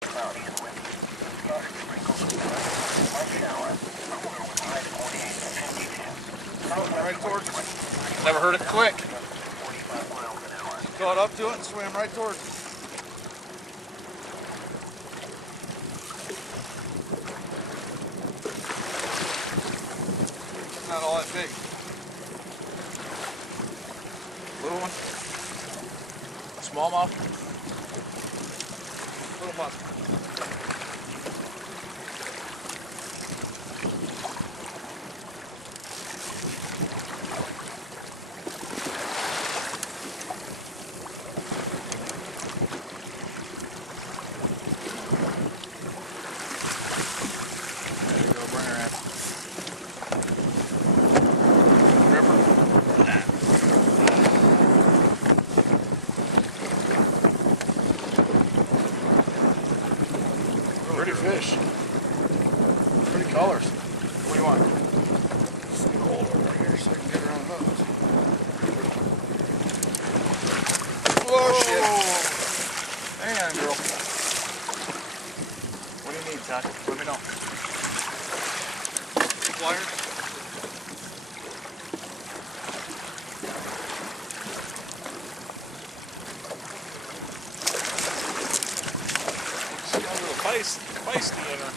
Cloudy and windy. Scattered sprinkles of dust. Light shower. Cooler with high 48 to 52. Oh, right towards us. Never heard it click. 45 miles an hour. Caught up to it and swam right towards us. It's not all that big. Little one. Smallmouth. Little musk. There you go, bring her in. Pretty fish. Pretty colors. What do you want? Just need a hold over here so I can get her on hooks. Oh, shit. Hang on, girl. What do you need, Todd? Let me know. Pliers? She's got a little feisty in her.